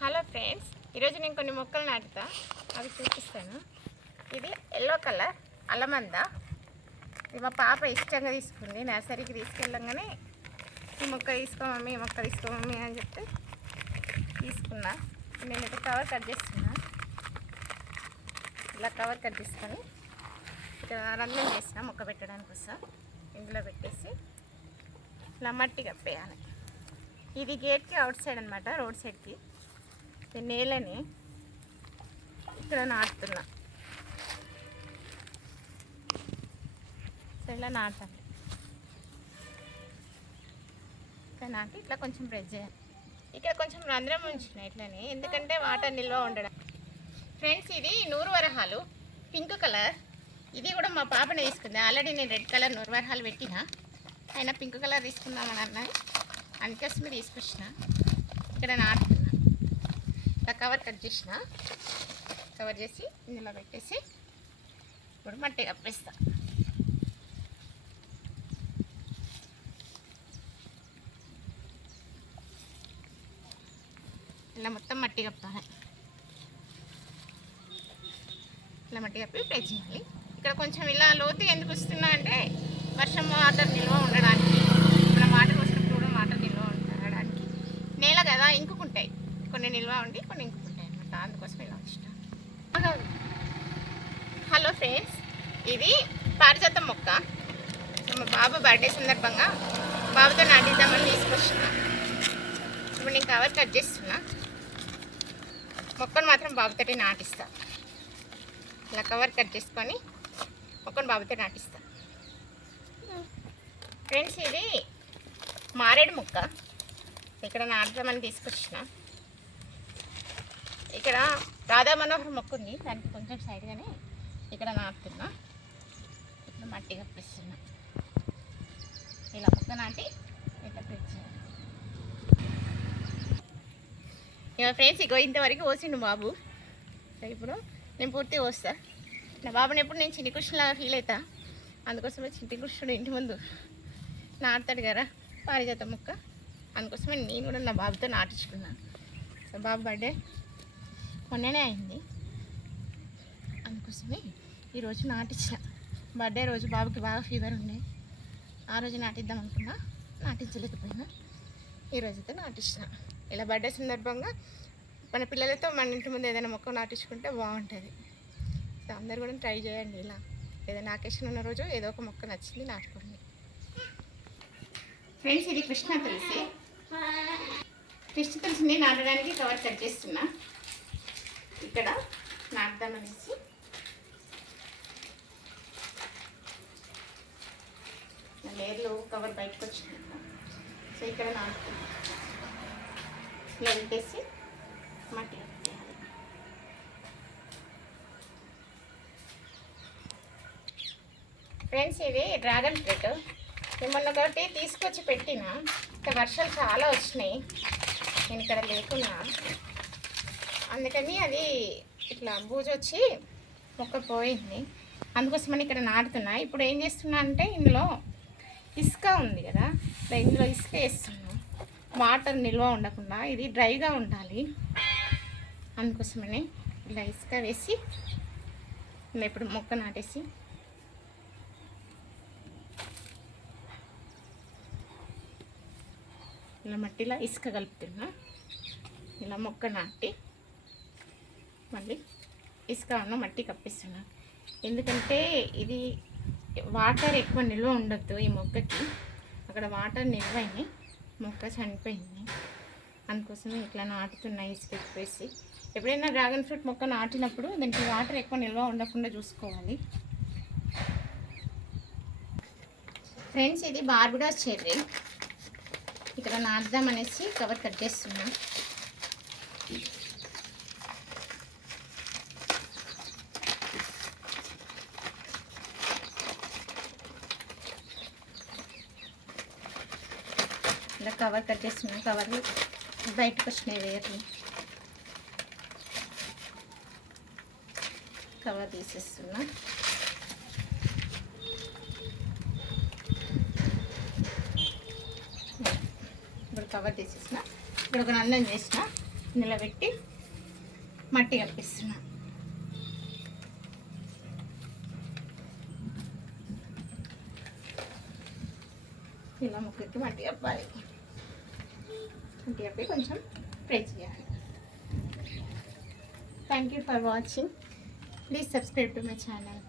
Hello friends, ఈరోజు నేను కొన్ని మొక్కలు నాటుతా, అవి చూపిస్తాను. ఇది ఎల్లో కలర్ అలమంద. ఇది మా పాప ఇష్టంగా తీసుకుంది. నర్సరీకి తీసుకెళ్ళంగానే ఈ మొక్క తీసుకోమమ్మీ, ఈ మొక్క తీసుకోమమ్మీ అని చెప్తే తీసుకున్నా. నేనైతే కవర్ కట్ చేస్తున్నా. ఇలా కవర్ కట్ చేసుకొని ఇక్కడ రంధ్రం చేసిన మొక్క పెట్టడానికి కోసం ఇందులో పెట్టేసి ఇలా మట్టి కప్పేయాలి. ఇది గేట్కి అవుట్ సైడ్ అనమాట, రోడ్ సైడ్కి. నేలని ఇక్కడ నాటుతున్నా. సో ఇలా నాటాలి. ఇక్కడ నాటి ఇట్లా కొంచెం ప్రెస్ చేయాలి. ఇక్కడ కొంచెం రంధ్రం ఉంచిన ఇట్లనే, ఎందుకంటే వాటర్ నిల్వ ఉండడం. ఫ్రెండ్స్, ఇది నూరు వరహాలు పింక్ కలర్. ఇది కూడా మా పాపనే తీసుకుంది. ఆల్రెడీ నేను రెడ్ కలర్ నూరు వరహాలు పెట్టిన, అయినా పింక్ కలర్ తీసుకుందామని అన్నది, అందుకోసమే తీసుకొచ్చిన. ఇక్కడ నాటుతున్నా. ఇలా కవర్ కట్ చేసిన, కవర్ చేసి ఇందులో పెట్టేసి ఇప్పుడు మట్టి కప్పేస్తా. ఇలా మొత్తం మట్టి కప్పాలి. ఇలా మట్టి కప్పి ఫ్రై చేయాలి. ఇక్కడ కొంచెం ఇలా లోతు ఎందుకు వస్తున్నా అంటే వర్షం వాటర్ నిల్వ ఉండడానికి, మనం వాటర్ వచ్చినప్పుడు కూడా వాటర్ నిల్వ ఉండడానికి. నేల కదా, ఇంకుకుంటాయి, కొన్ని నిల్వ ఉండి కొన్ని ఇంకుకుంటాయి అనమాట, అందుకోసం ఇలా ఇష్టం. హలో ఫ్రెండ్స్, ఇది పారిజాతం మొక్క. మా బాబు బర్త్డే సందర్భంగా బాబుతో నాటిద్దామని తీసుకొచ్చిన. ఇప్పుడు నేను కవర్ కట్ చేస్తున్నా. మొక్కను మాత్రం బాబుతోటి నాటిస్తా. ఇలా కవర్ కట్ చేసుకొని మొక్కను బాబుతో నాటిస్తా. ఫ్రెండ్స్, ఇది మారేడు మొక్క. ఇక్కడ నాటుదామని తీసుకొచ్చిన. ఇక్కడ రాధా మనోహర్ మొక్క ఉంది, దానికి కొంచెం సైడ్గానే ఇక్కడ నాటుతున్నా. ఇప్పుడు మట్టి కప్పిస్తున్నా. ఇలా మొక్క నాటి ఇట్లా పెంచాను. ఇక ఫ్రెండ్స్, ఇగో ఇంతవరకు పోసిండు బాబు. ఇప్పుడు నేను పూర్తి పోస్తా. నా బాబుని ఎప్పుడు నేను చిన్ని కృష్ణలాగా ఫీల్ అవుతా, అందుకోసమే చిన్ని కృష్ణుడు ఇంటి ముందు నాటుతాడు కదా పారిజాతం మొక్క, అందుకోసమే నేను కూడా నా బాబుతో నాటించుకున్నాను. సో బాబు బర్త్డే మొన్ననే అయింది, అందుకోసమే ఈరోజు నాటించిన. బర్త్డే రోజు బాబుకి బాగా ఫీవర్ ఉండే, ఆ రోజు నాటిద్దాం అనుకున్నా, నాటించలేకపోయినా. ఈరోజు అయితే నాటించిన. ఇలా బర్త్డే సందర్భంగా మన పిల్లలతో మన ఇంటి ముందు ఏదైనా మొక్క నాటించుకుంటే బాగుంటుంది. సో అందరు కూడా ట్రై చేయండి. ఇలా ఏదైనా అకేషన్ ఉన్న రోజు ఏదో ఒక మొక్క నచ్చింది నాటుకోండి. ఫ్రెండ్స్, ఇది కృష్ణ తులసి. కృష్ణ తులసిని నాటడానికి కవర్ కట్ చేస్తున్నా. ఇక్కడ నాటుదామనేసి లేర్లు కవర్ బయటకు వచ్చినాక సో ఇక్కడ నాటుతున్నా. ఇలా పెట్టేసి మట్టి కట్టేయాలి. ఫ్రెండ్స్, ఇది డ్రాగన్ ఫ్రూట్. మిమ్మల్ని ఒకటి తీసుకొచ్చి పెట్టిన, ఇక్కడ వర్షాలు చాలా వచ్చినాయి, నేను ఇక్కడ లేకున్నా, అందుకని అది ఇట్లా బూజు వచ్చి మొక్క పోయింది. అందుకోసమని ఇక్కడ నాటుతున్నా. ఇప్పుడు ఏం చేస్తున్నా అంటే ఇందులో ఇసుక ఉంది కదా, ఇందులో ఇసుక వేస్తున్నా. వాటర్ నిల్వ ఉండకుండా ఇది డ్రైగా ఉండాలి, అందుకోసమని ఇలా ఇసుక వేసి ఇలా ఇప్పుడు మొక్క నాటేసి ఇలా మట్టిలో ఇసుక కలుపుతున్నా. ఇలా మొక్క నాటి మళ్ళీ ఇసుక ఉన్న మట్టి కప్పిస్తున్నా. ఎందుకంటే ఇది వాటర్ ఎక్కువ నిల్వ ఉండొద్దు ఈ మొక్కకి. అక్కడ వాటర్ నిల్వైంది, మొక్క చనిపోయింది, అందుకోసమే ఇట్లా నాటుతున్నా ఇసుక వేసి. ఎప్పుడైనా డ్రాగన్ ఫ్రూట్ మొక్క నాటినప్పుడు దానికి వాటర్ ఎక్కువ నిల్వ ఉండకుండా చూసుకోవాలి. ఫ్రెండ్స్, ఇది బార్బడోస్ చెర్రీ. ఇక్కడ నాటుదామనేసి కవర్ కట్ చేస్తున్నా. ఇలా కవర్ కట్ చేస్తున్నా. కవర్లు బయటకు వచ్చినాయి వేర్లు, కవర్ తీసేస్తున్నా. ఇప్పుడు కవర్ తీసేసిన. ఇక్కడ ఒక నందం చేసిన, నిలబెట్టి మట్టి కప్పిస్తున్నా. ఇలా ముక్కకి మట్టి కప్పాలి. మట్టి కప్పి కొంచెం ఫ్రై చేయాలి. Thank you for watching. Please subscribe to my channel.